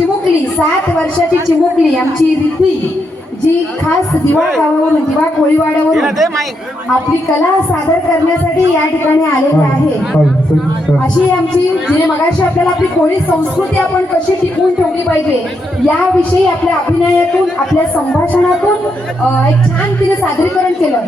चिमुकली 7 वर्षाची चिमुकली आमची रिद्धी जी खास दिवा गावावरून दिवा कोळीवाड्यावरून आपली कला सादर करण्यासाठी या ठिकाणी आलेली आहे। अशी आमची जिने मगाशी आपल्याला आपली कोळी संस्कृती आपण कशी टिकवून ठेवली पाहिजे याविषयी आपल्या अभिनयातून आपल्या संभाषणातून एक छान तिने सादरीकरण केलं।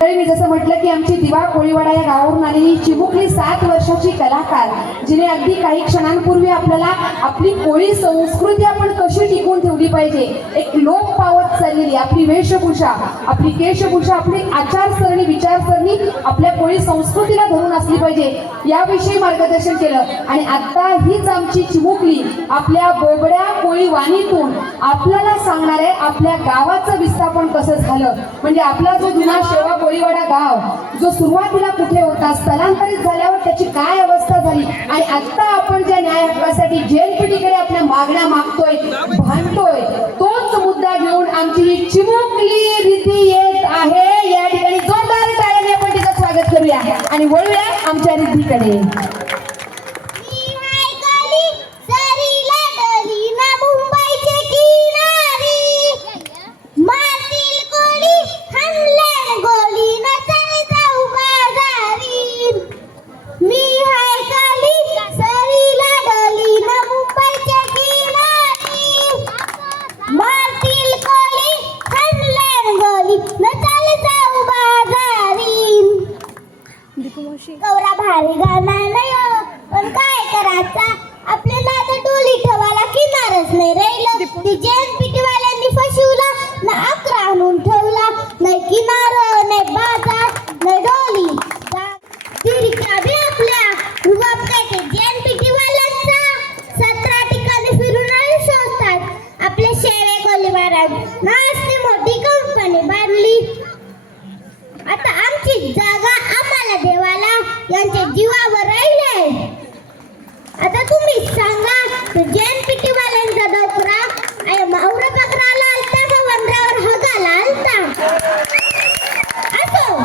मी जसं म्हटलं की आमची दिवा कोळीवाडा या गावावरून आलेली चिमुकली 7 वर्षाची कलाकार जिने अगदी काही क्षणांपूर्वी आपल्याला आपली कोळी संस्कृती आपण कशी टिकवून ठेवली पाहिजे, एक लोप पावत चाललेली आपली वेशभूषा, आपली केशभूषा, आपली आचारसरणी, विचारसरणी आपल्या कोळी संस्कृतीला धरून असली पाहिजे याविषयी मार्गदर्शन केलं। आणि आता हीच आमची चिमुकली आपल्या बोबड्या कोळी वाणीतून आपल्याला सांगणार आहे आपल्या गावाचं विस्थापन कसं झालं, म्हणजे आपला जो जुना शेवा कोळीवाडा गाव जो सुरुवातीला कुठे होता, स्थलांतरित झाल्यावर त्याची काय अवस्था झाली आणि आता आपण ज्या न्याय हक्कासाठी जेएनपीटीकडे आपल्या मागण्या मागतोय, भांडतोय, तोच मुद्दा घेऊन आमची ही चिमुकली रिद्धी येत आहे। या ठिकाणी जोरदार टाळ्यांनी आपण तिचं स्वागत करूया आणि वळूया आमच्या रिद्धीकडे। गौरा भारी गाणं नाही हो, पण काय करायचं आपल्याला आता डोली ठेवायला किनारच नाही राहिलं। ती जेएनपीटी वाल्यांनी फसवला ना, 11 आणून ठेवला, नाही किनार नाही बाजार नाही डोली तिरक्या बी आपल्या रुबाब काय ते जेएनपीटी वाल्यांचा 17 ठिकाणी फिरून आले शोधतात आपले शेवे कोळीवाड्यात ना असली मोठी कंपनी बांधली। आता आमची जागा आम्हाला देवाला यांच्या जीवावर राहिले। आता तुम्ही सांगा जेएनपीटी वाल्यांचा डोकरा आणि मावरा बकराला आलता का वंद्रावर हगाला आलता? असो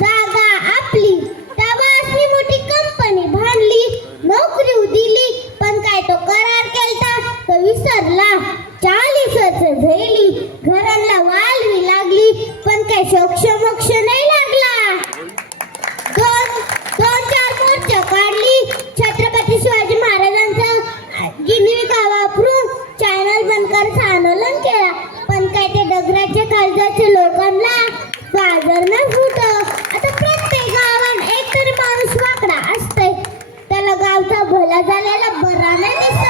जागा आपली तेव्हा असली मोठी कंपनी बांधली, नोकरी दिली, पण काय तो करार केलता तो विसरला। 40 वर्ष झाली घरांना वालवी लागली, पण काय शोक्ष मोक्ष नाही लागला। दोन चार मोर्चा काढली, छत्रपती शिवाजी महाराजांचा गिनविका वापरून चॅनल बंद करायचं आंदोलन केला, पण काय ते डगराच्या काळजाच्या लोकांना गाजर न फुट। आता प्रत्येक गावात एक तरी माणूस वाकडा असतंय, त्याला गावचा भला झालेला बरा नाही दिसत।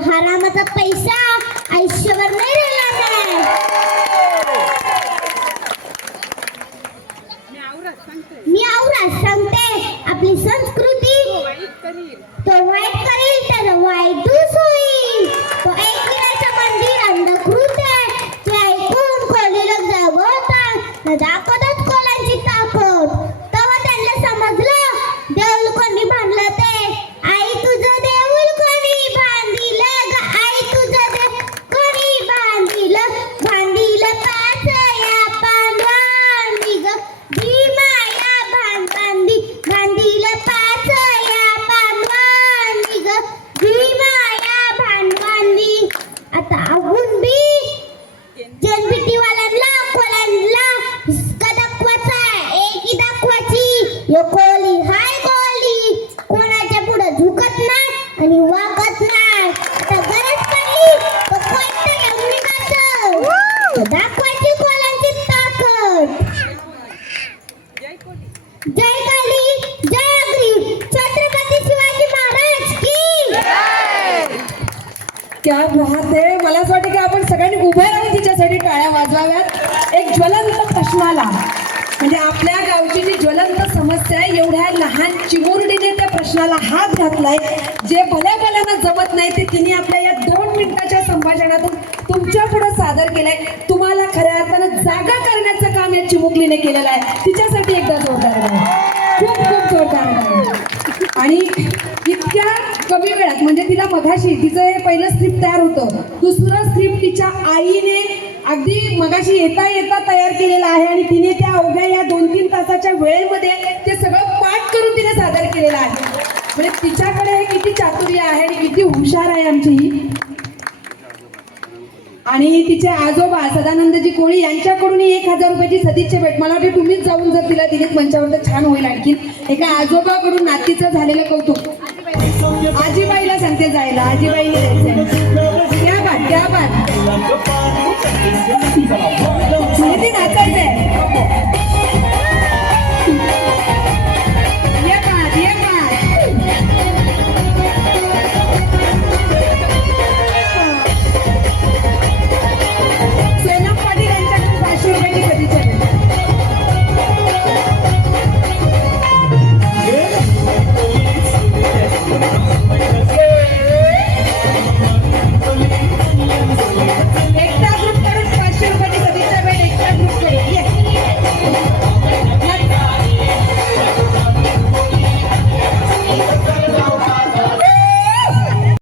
हरामाचा पैसा आयुष्यभर नाही राहिला मी आवरात सांगते आपली संस्कृती तो वाईट करील त्याचा वाईटच होईल। तो एकविराचं मंदिर अंधकृत आहे, ते ऐकून कोळी लोक जगवतात दाखवतात कोलांची ताकद। तेव्हा त्यांना समजलं देऊळ कोणी बांधलं ते, आई तुझं देऊळ कोणी बांधिलं ग, आई तुझं देऊळ कोणी बांधिलं, बांधिलं पाचया पांडवांनी ग, भीमाया बांधिलं पाचया पांडवांनी ग, भीमाया भांडवांनी। आता अजून बी जेएनपीटी वाल्यांना कोल्यांना हिसका दाखवायचा, एकी दाखवायची यो कोली हाय कोली, कोणाच्या पुढे झुकत नाही आणि वागत नाही। आता गरज पडली तर कोयता घेऊन निघायचं, दाखवायची कोल्यांची ताकद। जय काली जय अग्री, छत्रपती शिवाजी महाराज की क्या बात आहे। मला असं वाटतं की आपण सगळ्यांनी उभे राहून तिच्यासाठी टाळ्या वाजवाव्यात। एक ज्वलंत प्रश्नाला म्हणजे आपल्या गावची जी ज्वलंत समस्या आहे, एवढ्या लहान चिमुरडीने त्या प्रश्नाला हात घातलाय, जे भल्या भल्याला जमत नाही ते तिने आपल्या या 2 मिनिटाच्या संभाषणातून तुमच्या पुढे सादर केलंय। तुम्हाला खऱ्या अर्थानं जागा करण्याचं काम या चिमुकलीने केलेलं आहे, तिच्यासाठी एकदा जोरदार खूप खूप जोरदार। आणि इतक्या कमी वेळात म्हणजे तिला मगाशी तिचं हे पहिलं स्क्रिप्ट तयार होतं, दुसरं स्क्रिप्ट तिच्या आईने अगदी मगाशी येता येता तयार केलेलं आहे आणि तिने त्या अवघ्या या 2-3 तासाच्या वेळेमध्ये ते सगळं पाठ करून तिने सादर केलेलं आहे. म्हणजे तिच्याकडे हे किती चातुर्य आहे आणि किती हुशार आहे आमची ही. आणि तिचे आजोबा सदानंदजी कोळी यांच्याकडूनही 1000 रुपयाची सदिच्छा भेट. मला वाटतं तुम्हीच जाऊन जर तिला दिलीत मंचावर तर छान होईल. आणखीन एका आजोबाकडून नातीचं झालेलं कौतुक. आजीबाईला सांगते जायला, आजीबाईने द्यायचंय. क्या बात, क्या बात.